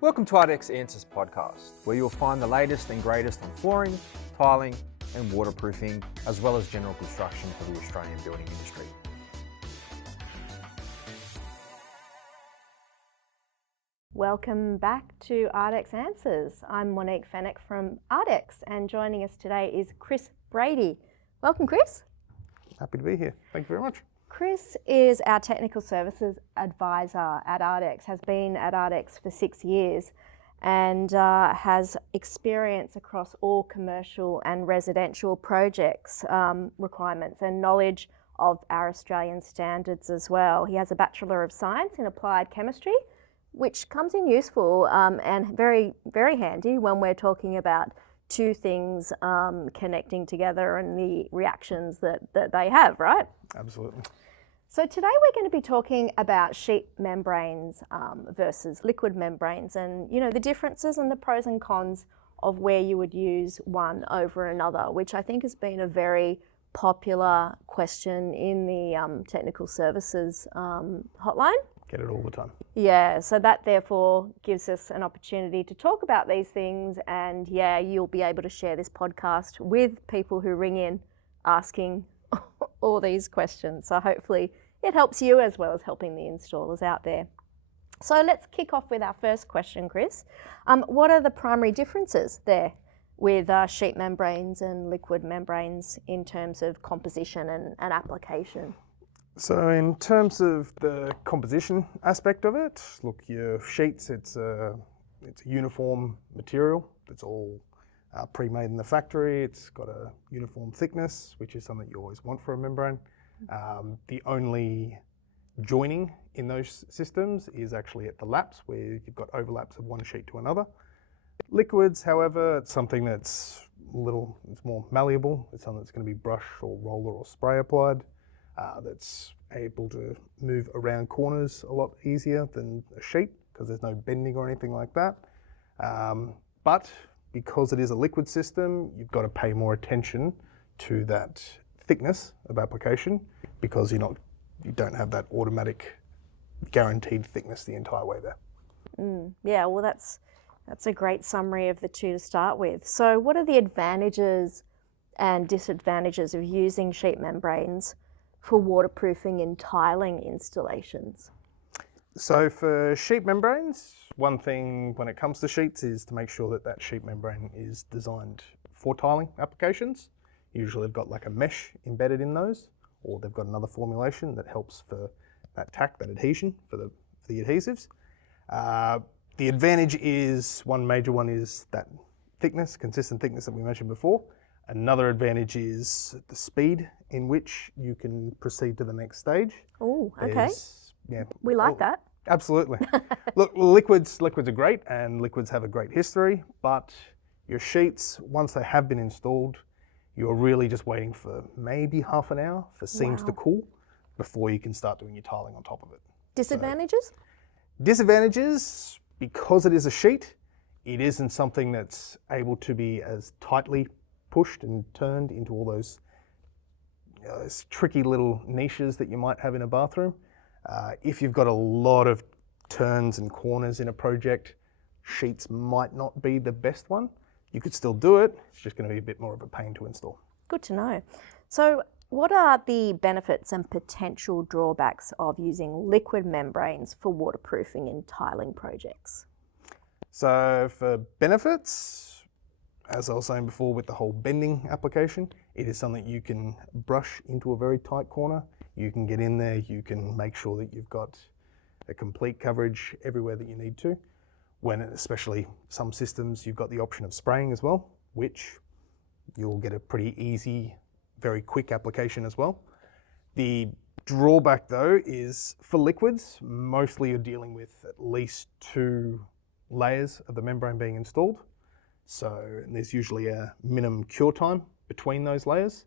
Welcome to ARDEX Answers podcast, where you'll find the latest and greatest on flooring, tiling and waterproofing, as well as general construction for the Australian building industry. Welcome back to ARDEX Answers. I'm Monique Fenech from ARDEX, and joining us today is Chris Brady. Welcome, Chris. Happy to be here. Thank you very much. Chris is our technical services advisor at ARDEX, has been at ARDEX for 6 years and has experience across all commercial and residential projects requirements and knowledge of our Australian standards as well. He has a Bachelor of Science in Applied Chemistry, which comes in useful and very, very handy when we're talking about two things connecting together and the reactions that they have, right? Absolutely. So today we're going to be talking about sheet membranes versus liquid membranes, and the differences and the pros and cons of where you would use one over another, which I think has been a very popular question in the technical services hotline. Get it all the time. Yeah, so that therefore gives us an opportunity to talk about these things, and you'll be able to share this podcast with people who ring in asking all these questions. So hopefully it helps you as well as helping the installers out there. So let's kick off with our first question, Chris. What are the primary differences there with sheet membranes and liquid membranes in terms of composition and application? So in terms of the composition aspect of it, look, your sheets, it's a uniform material. It's all pre-made in the factory. It's got a uniform thickness, which is something you always want for a membrane. The only joining in those systems is actually at the laps, where you've got overlaps of one sheet to another. Liquids, however, it's something that's it's more malleable. It's something that's going to be brush or roller or spray applied. That's able to move around corners a lot easier than a sheet because there's no bending or anything like that. But because it is a liquid system, you've got to pay more attention to that thickness of application because you don't have that automatic guaranteed thickness the entire way there. Yeah, well that's a great summary of the two to start with. So what are the advantages and disadvantages of using sheet membranes for waterproofing in tiling installations? So for sheet membranes, one thing when it comes to sheets is to make sure that sheet membrane is designed for tiling applications. Usually they've got like a mesh embedded in those, or they've got another formulation that helps for that tack, that adhesion for the adhesives. The advantage is, one major one is that thickness, consistent thickness that we mentioned before. Another advantage is the speed in which you can proceed to the next stage. Oh, okay. Yeah, we like that. Absolutely. Look, liquids are great, and liquids have a great history, but your sheets, once they have been installed, you're really just waiting for maybe half an hour for seams to cool before you can start doing your tiling on top of it. Disadvantages? Disadvantages, because it is a sheet, it isn't something that's able to be as tightly pushed and turned into all those tricky little niches that you might have in a bathroom. If you've got a lot of turns and corners in a project, sheets might not be the best one. You could still do it, it's just going to be a bit more of a pain to install. Good to know. So what are the benefits and potential drawbacks of using liquid membranes for waterproofing in tiling projects? So for benefits, as I was saying before with the whole bending application, it is something you can brush into a very tight corner. You can get in there, you can make sure that you've got a complete coverage everywhere that you need to. When, especially some systems, you've got the option of spraying as well, which you'll get a pretty easy, very quick application as well. The drawback though is for liquids, mostly you're dealing with at least 2 layers of the membrane being installed. So there's usually a minimum cure time between those layers.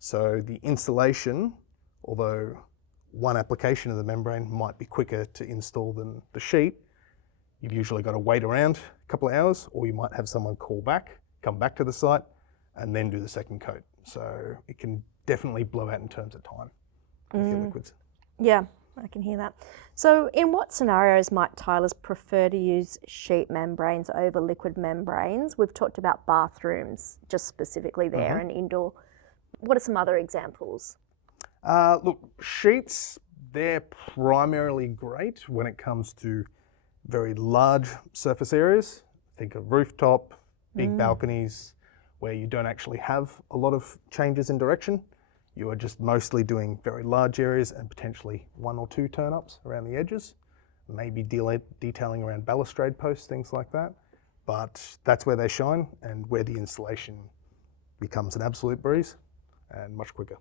So the installation, although one application of the membrane might be quicker to install than the sheet, you've usually got to wait around a couple of hours, or you might have someone call back, come back to the site, and then do the second coat. So it can definitely blow out in terms of time with your liquids. Yeah, I can hear that. So in what scenarios might tilers prefer to use sheet membranes over liquid membranes? We've talked about bathrooms just specifically there and indoor. What are some other examples? Look, sheets, they're primarily great when it comes to very large surface areas. Think of rooftop, big balconies, where you don't actually have a lot of changes in direction. You are just mostly doing very large areas and potentially 1 or 2 turn-ups around the edges, maybe detailing around balustrade posts, things like that. But that's where they shine and where the installation becomes an absolute breeze and much quicker.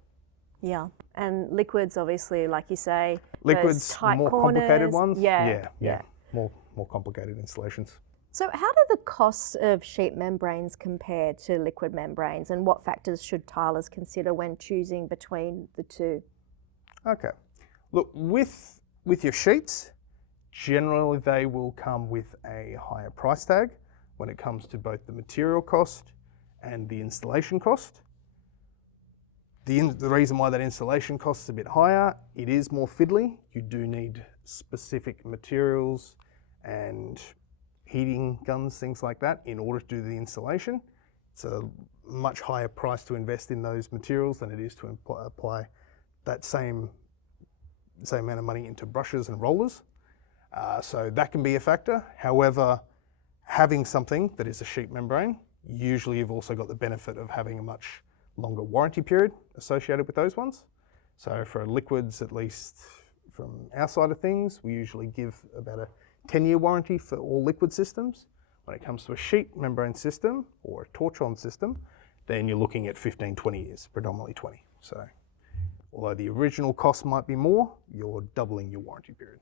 Yeah, and liquids, obviously, like you say, Liquids, those tight more corners. complicated ones. Yeah. More complicated installations. So how do the costs of sheet membranes compare to liquid membranes, and what factors should tilers consider when choosing between the two? Okay, look, with your sheets, generally they will come with a higher price tag when it comes to both the material cost and the installation cost. The reason why that installation cost is a bit higher, it is more fiddly. You do need specific materials and heating guns, things like that, in order to do the installation. It's a much higher price to invest in those materials than it is to apply that same amount of money into brushes and rollers. So that can be a factor. However, having something that is a sheet membrane, usually you've also got the benefit of having a much longer warranty period associated with those ones. So for liquids, at least from our side of things, we usually give about a 10-year warranty for all liquid systems. When it comes to a sheet membrane system or a torch-on system, then you're looking at 15, 20 years, predominantly 20. So although the original cost might be more, you're doubling your warranty period.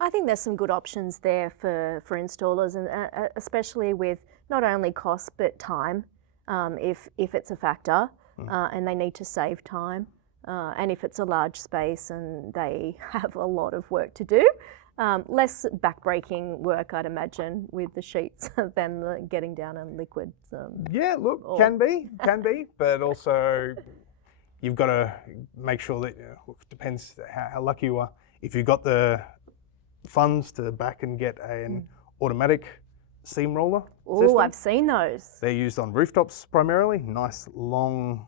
I think there's some good options there for installers, and especially with not only cost but time, if it's a factor and they need to save time, and if it's a large space and they have a lot of work to do. Less backbreaking work, I'd imagine, with the sheets than the getting down on liquids. Yeah, look, can be, but also you've got to make sure that, look, it depends how lucky you are. If you've got the funds to back and get an automatic seam roller system. I've seen those. They're used on rooftops primarily, nice long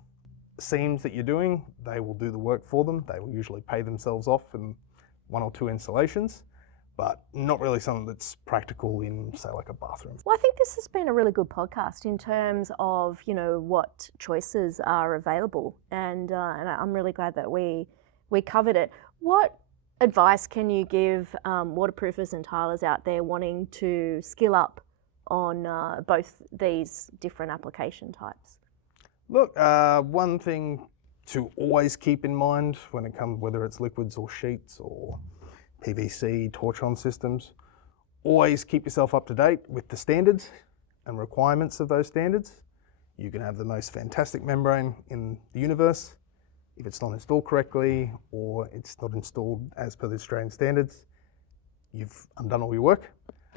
seams that you're doing. They will do the work for them. They will usually pay themselves off in 1 or 2 installations, but not really something that's practical in, say, like a bathroom. Well, I think this has been a really good podcast in terms of, what choices are available, and I'm really glad that we covered it. What advice can you give waterproofers and tilers out there wanting to skill up on both these different application types? Look, one thing to always keep in mind when it comes, whether it's liquids or sheets or PVC, torch-on systems, always keep yourself up to date with the standards and requirements of those standards. You can have the most fantastic membrane in the universe. If it's not installed correctly or it's not installed as per the Australian standards, you've undone all your work.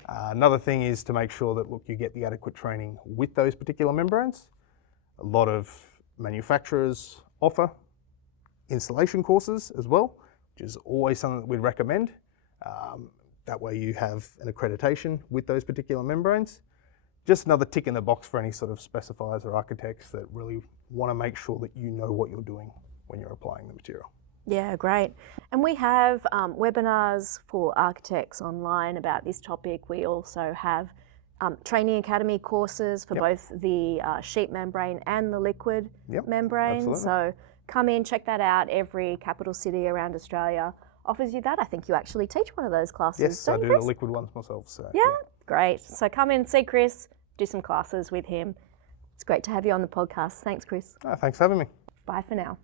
Another thing is to make sure that, look, you get the adequate training with those particular membranes. A lot of manufacturers offer installation courses as well, which is always something that we'd recommend. That way you have an accreditation with those particular membranes. Just another tick in the box for any sort of specifiers or architects that really want to make sure that you know what you're doing when you're applying the material. Yeah, great. And we have webinars for architects online about this topic. We also have training academy courses for both the sheet membrane and the liquid membrane. Absolutely. So come in, check that out. Every capital city around Australia offers you that. I think you actually teach one of those classes. Yes, I do Chris? the liquid ones myself. So Yeah, great. So come in, see Chris, do some classes with him. It's great to have you on the podcast. Thanks, Chris. Thanks for having me. Bye for now.